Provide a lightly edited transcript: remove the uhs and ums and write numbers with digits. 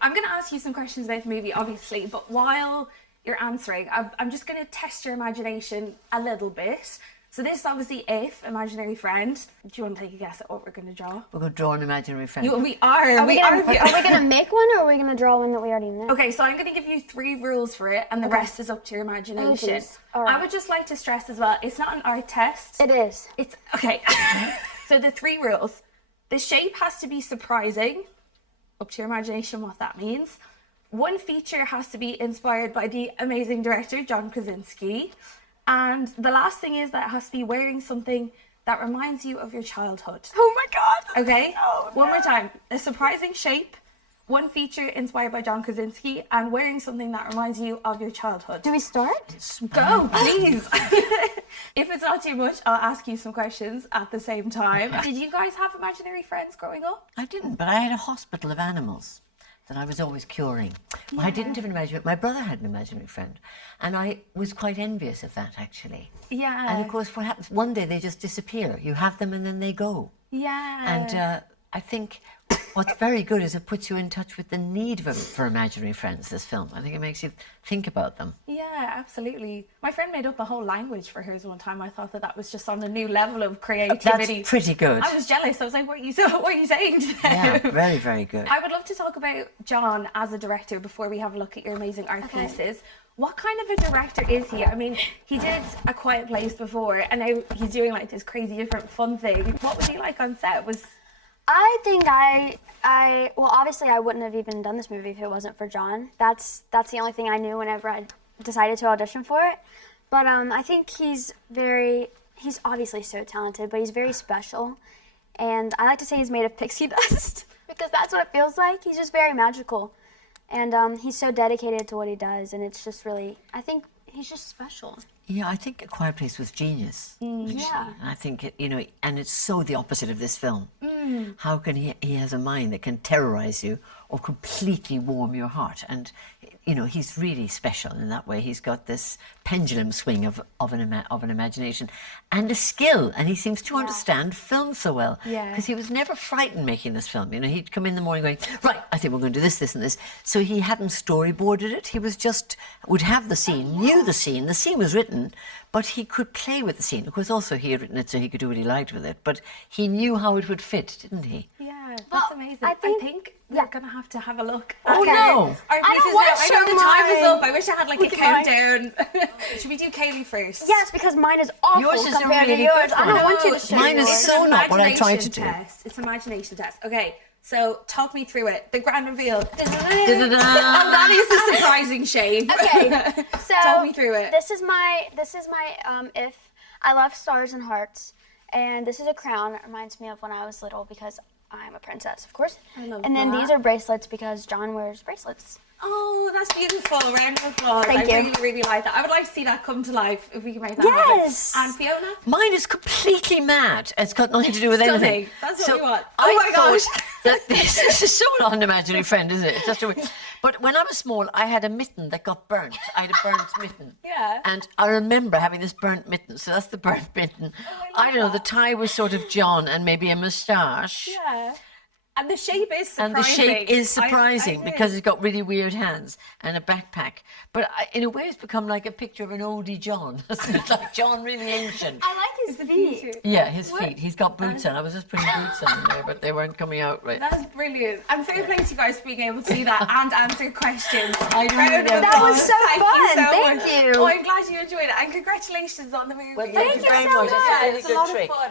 I'm going to ask you some questions about the movie, obviously, but while you're answering, I'm just going to test your imagination a little bit. So this is obviously If, imaginary friend. Do you want to take a guess at what we're going to draw? We're going to draw an imaginary friend. We are. Are we going to make one, or are we going to draw one that we already know? Okay, so I'm going to give you 3 rules for it, and the rest is up to your imagination. Oh, right. I would just like to stress as well, it's not an art test. It is. It's okay. So the 3 rules. The shape has to be surprising. Up to your imagination what that means. One feature has to be inspired by the amazing director, John Krasinski. And the last thing is that it has to be wearing something that reminds you of your childhood. Oh my God. Okay? One more time. A surprising shape, one feature inspired by John Krasinski, and wearing something that reminds you of your childhood. Do we start? Go, please. If it's not too much, I'll ask you some questions at the same time. Okay. Did you guys have imaginary friends growing up? I didn't, but I had a hospital of animals that I was always curing. Well, I didn't have an imaginary... My brother had an imaginary friend, and I was quite envious of that, actually. Yeah. And, of course, what happens... One day they just disappear. You have them and then they go. Yeah. And I think what's very good is it puts you in touch with the need for imaginary friends, this film. I think it makes you think about them. Yeah, absolutely. My friend made up a whole language for hers one time. I thought that was just on a new level of creativity. That's pretty good. I was jealous. I was like, what are you saying to them? Yeah, very, very good. I would love to talk about John as a director before we have a look at your amazing art pieces. What kind of a director is he? I mean, he did A Quiet Place before, and now he's doing like this crazy different fun thing. What was he like on set? I think well, obviously I wouldn't have even done this movie if it wasn't for John. That's the only thing I knew whenever I decided to audition for it. But I think he's obviously so talented, but he's very special. And I like to say he's made of pixie dust because that's what it feels like. He's just very magical. And he's so dedicated to what he does, and it's just really, I think he's just special. Yeah, I think A Quiet Place was genius. Yeah. And I think, and it's so the opposite of this film. How can he has a mind that can terrorize you or completely warm your heart. And, he's really special in that way. He's got this pendulum swing of an imagination and a skill. And he seems to understand film so well. Yeah. Because he was never frightened making this film. He'd come in the morning going, right, I think we're going to do this, this and this. So he hadn't storyboarded it. He was would have the scene, knew the scene was written, but he could play with the scene. Of course, also he had written it so he could do what he liked with it, but he knew how it would fit, didn't he? Yeah, that's amazing. I think we're going to have a look. Oh, no! I know the time is up. I wish I had like a countdown. Should we do Cailey first? Yes, because mine is awful yours is compared really to yours. good I don't want you to show Mine yours. is so not what I tried to do. It's an imagination test. Okay, so talk me through it. The grand reveal. Da-da-da. Oh, that is the surprising shape. Okay, so talk me through it. This is my If. I love stars and hearts, and this is a crown. It reminds me of when I was little because I'm a princess, of course. I love and then that. these are bracelets because John wears bracelets. Oh, that's beautiful. Round of applause. Thank you. I really, really like that. I would like to see that come to life if we can make that Yes. happen. And Fiona? Mine is completely mad. It's got nothing to do with anything. That's what we want. I Oh my gosh. thought that this is so not an imaginary friend, is it? It's just a weird. But when I was small, I had a mitten that got burnt. I had a burnt mitten. Yeah. And I remember having this burnt mitten. So that's the burnt mitten. I don't know. The tie was sort of John and maybe a moustache. Yeah. And the shape is surprising. And the shape is surprising I because it's got really weird hands and a backpack. But in a way, it's become like a picture of an oldie John. It's like John really ancient. I like his feet. Yeah, his feet. He's got boots on. I was just putting boots on there, but they weren't coming out right. That's brilliant. And fair play to you guys for being able to do that and answer questions. That was so fun. Thank you. Oh, I'm glad you enjoyed it. And congratulations on the movie. Well, Thank you very so much. much. It's a really It's a good lot trick. of fun.